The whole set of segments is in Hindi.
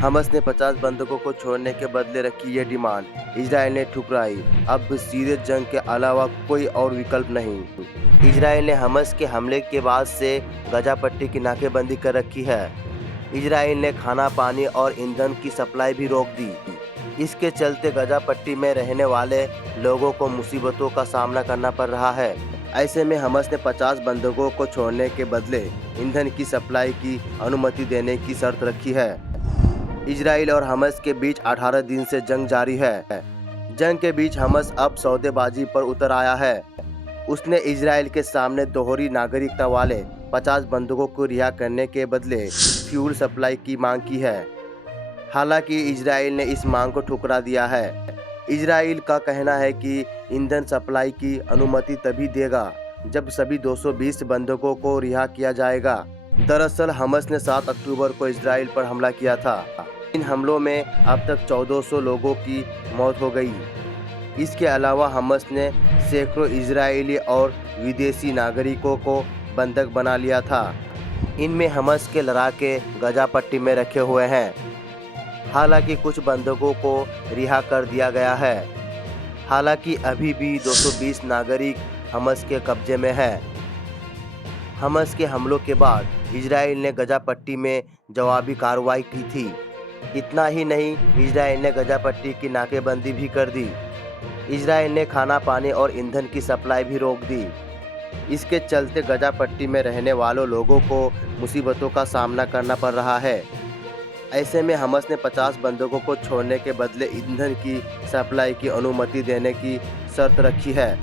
हमस ने 50 बंधकों को छोड़ने के बदले रखी ये डिमांड, इजराइल ने ठुकराई। अब सीधे जंग के अलावा कोई और विकल्प नहीं। इजराइल ने हमस के हमले के बाद से गजा पट्टी की नाकेबंदी कर रखी है। इजराइल ने खाना, पानी और ईंधन की सप्लाई भी रोक दी। इसके चलते गजा पट्टी में रहने वाले लोगों को मुसीबतों का सामना करना पड़ रहा है। ऐसे में हमस ने 50 बंधकों को छोड़ने के बदले ईंधन की सप्लाई की अनुमति देने की शर्त रखी है। इजराइल और हमस के बीच 18 दिन से जंग जारी है। जंग के बीच हमस अब सौदेबाजी पर उतर आया है। उसने इजराइल के सामने दोहरी नागरिकता वाले 50 बंधकों को रिहा करने के बदले फ्यूल सप्लाई की मांग की है। हालांकि इजराइल ने इस मांग को ठुकरा दिया है। इजराइल का कहना है कि ईंधन सप्लाई की अनुमति तभी देगा जब सभी 220 बंधकों को रिहा किया जाएगा। दरअसल हमस ने 7 अक्टूबर को इजराइल पर हमला किया था। इन हमलों में अब तक 1400 लोगों की मौत हो गई। इसके अलावा हमस ने सैकड़ों इजरायली और विदेशी नागरिकों को बंधक बना लिया था। इनमें हमस के लड़ाके गजा पट्टी में रखे हुए हैं। हालांकि कुछ बंधकों को रिहा कर दिया गया है। हालांकि अभी भी 220 नागरिक हमस के कब्जे में हैं। हमस के हमलों के बाद इजराइल ने गजा पट्टी में जवाबी कार्रवाई की थी। इतना ही नहीं, इजराइल ने गजा पट्टी की नाकेबंदी भी कर दी। इजराइल ने खाना, पानी और ईंधन की सप्लाई भी रोक दी। इसके चलते गजा पट्टी में रहने वालों लोगों को मुसीबतों का सामना करना पड़ रहा है। ऐसे में हमस ने 50 बंधकों को छोड़ने के बदले ईंधन की सप्लाई की अनुमति देने की शर्त रखी है।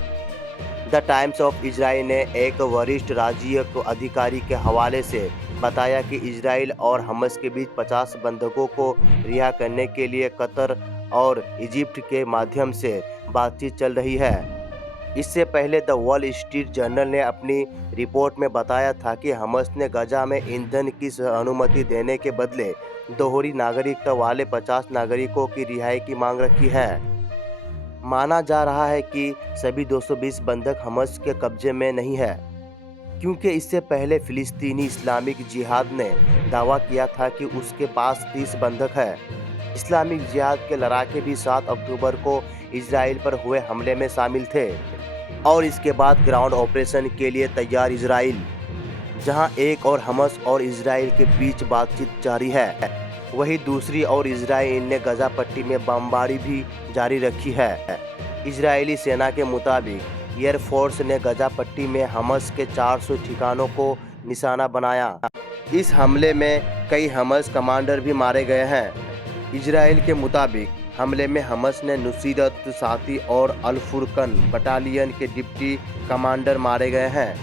द टाइम्स ऑफ इजराइल ने एक वरिष्ठ राज्यीय अधिकारी के हवाले से बताया कि इजराइल और हमस के बीच 50 बंधकों को रिहा करने के लिए कतर और इजिप्ट के माध्यम से बातचीत चल रही है। इससे पहले द वॉल स्ट्रीट जर्नल ने अपनी रिपोर्ट में बताया था कि हमस ने गजा में ईंधन की अनुमति देने के बदले दोहरी नागरिकता वाले 50 नागरिकों की रिहाई की मांग रखी है। माना जा रहा है कि सभी 220 बंधक हमस के कब्जे में नहीं है, क्योंकि इससे पहले फिलिस्तीनी इस्लामिक जिहाद ने दावा किया था कि उसके पास 30 बंधक है। इस्लामिक जिहाद के लड़ाके भी 7 अक्टूबर को इजराइल पर हुए हमले में शामिल थे और इसके बाद ग्राउंड ऑपरेशन के लिए तैयार इजराइल, जहां एक और हमस और इजराइल के बीच बातचीत जारी है, वहीं दूसरी ओर इजराइल ने गजा पट्टी में बमबारी भी जारी रखी है। इजरायली सेना के मुताबिक एयरफोर्स ने गजा पट्टी में हमस के 400 ठिकानों को निशाना बनाया। इस हमले में कई हमस कमांडर भी मारे गए हैं। इजराइल के मुताबिक हमले में हमस ने नुसीरत साथी और अल फुरकन बटालियन के डिप्टी कमांडर मारे गए हैं।